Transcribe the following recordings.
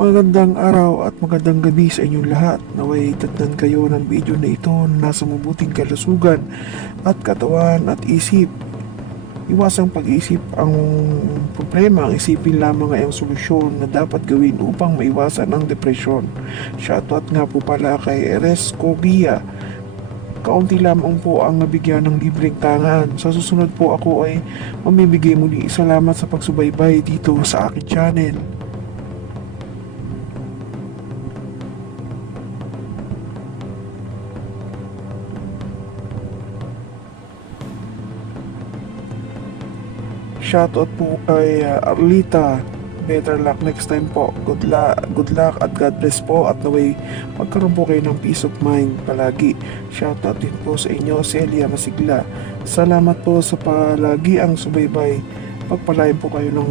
Magandang araw at magandang gabi sa inyong lahat. Naway tatnan kayo ng video na ito na nasa mabuting kalusugan at katawan at isip. Iwasang pag-isip ang problema, isipin lamang ang solusyon na dapat gawin upang maiwasan ang depresyon. Shoutout nga po pala kay Eres Cogia. Kaunti lamang po ang nabigyan ng libreng tangan. Sa susunod po ako ay mamimigay muli salamat sa pagsubaybay dito sa akin channel. Shoutout po kay uh, Arlita. Better luck next time po. Good luck, good luck at God bless po at naway magkaroon po kayo ng peace of mind palagi. Shoutout din po sa inyo, Celia Masigla. Salamat po sa palagi ang subaybay. Pagpalain po kayo ng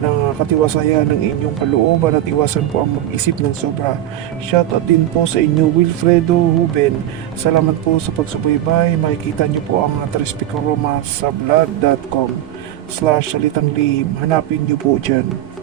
ng katiwasayan ng inyong kalooban at iwasan po ang mag-isip ng sobra. Shoutout din po sa inyo Wilfredo Huben. Salamat po sa pagsubaybay. Makikita niyo po ang Trispico Roma sa vlog.com slash salitang lihim. Hanapin niyo po dyan.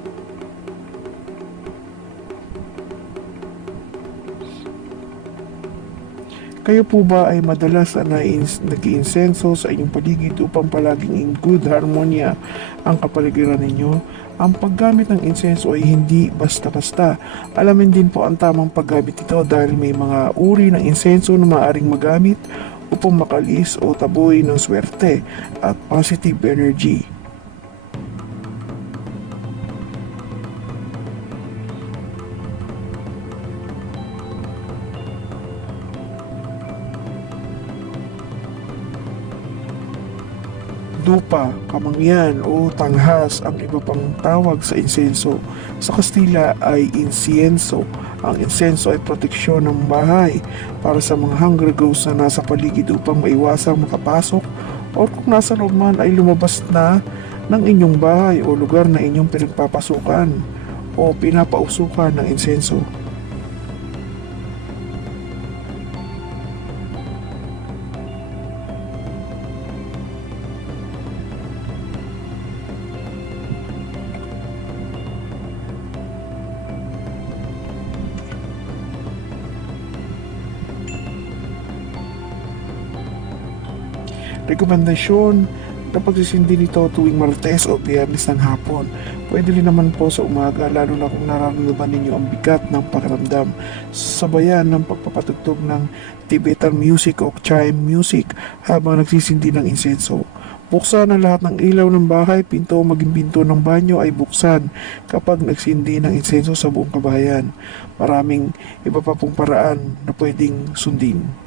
Kayo po ba ay madalas na nag-iinsenso sa inyong paligid upang palaging in good harmonia ang kapaligiran ninyo? Ang paggamit ng insenso ay hindi basta-basta. Alamin din po ang tamang paggamit ito dahil may mga uri ng insenso na maaaring magamit upang makalis o taboy ng swerte at positive energy. Dupa, kamangyan o tanghas ang iba pang tawag sa insenso. Sa Kastila ay insienso. Ang insenso ay proteksyon ng bahay para sa mga hungry ghosts na nasa paligid upang maiwasang makapasok o kung nasa loob man ay lumabas na ng inyong bahay o lugar na inyong pinagpapasukan o pinapausukan ng insenso. Rekomendasyon na pagsisindi nito tuwing Martes o Biyernes ng hapon. Pwede rin naman po sa umaga lalo na kung nararamdaman ninyo ang bigat ng pakiramdam. Sabayan ng pagpapatugtog ng Tibetan music o chime music habang nagsisindi ng insenso. Buksan ang lahat ng ilaw ng bahay, pinto o maging pinto ng banyo ay buksan kapag nagsindi ng insenso sa buong kabahayan. Maraming iba pa pong paraan na pwedeng sundin.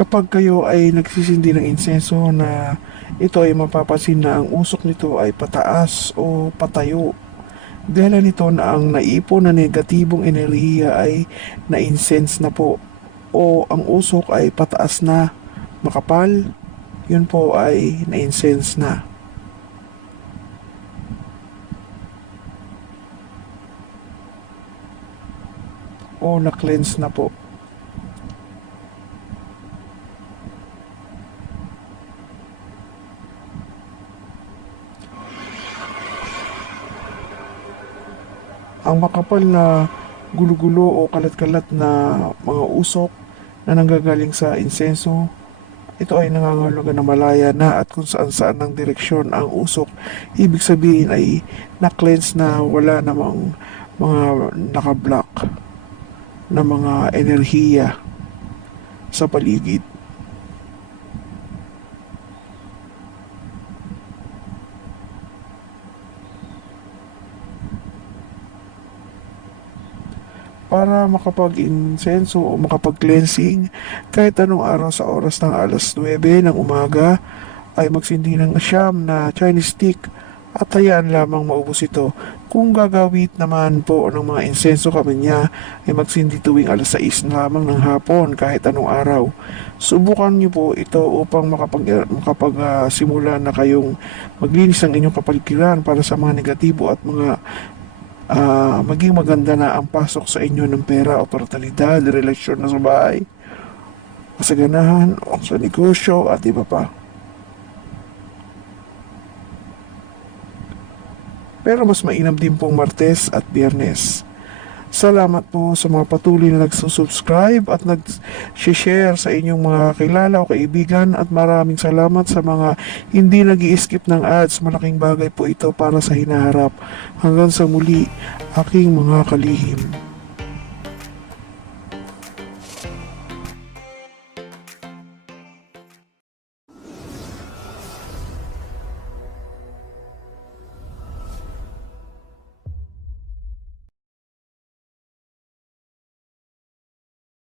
Kapag kayo ay nagsisindi ng insenso na ito ay mapapansin na ang usok nito ay pataas o patayo. Dahil nito na ang naipon na negatibong enerhiya ay na-insense na po o ang usok ay pataas na makapal, yun po ay na-insense na. O na-cleanse na po. Ang makapal na gulo-gulo o kalat-kalat na mga usok na nanggagaling sa insenso, ito ay nangangahulugan na malaya na at kung saan saan ng direksyon ang usok. Ibig sabihin ay na-cleanse na wala namang mga nakablock na mga enerhiya sa paligid. Para makapag-insenso o makapag-cleansing kahit anong araw sa oras ng alas 9 ng umaga ay magsindi ng siyam na Chinese stick at hayaan lamang maubos ito. Kung gagawit naman po ng mga insenso kami niya ay magsindi tuwing alas 6 na lamang ng hapon kahit anong araw. Subukan niyo po ito upang makapag, makapag ah, simula na kayong maglinis ng inyong kapaligiran para sa mga negatibo at mga ah, maging maganda na ang pasok sa inyo ng pera, oportunidad, relasyon na sa bahay, kasaganahan o sa negosyo at iba pa. Pero mas mainam din pong Martes at Biyernes. Salamat po sa mga patuloy na nagsusubscribe at nag-share sa inyong mga kilala o kaibigan at maraming salamat sa mga hindi nag skip ng ads. Malaking bagay po ito para sa hinaharap. Hanggang sa muli, aking mga kalihim.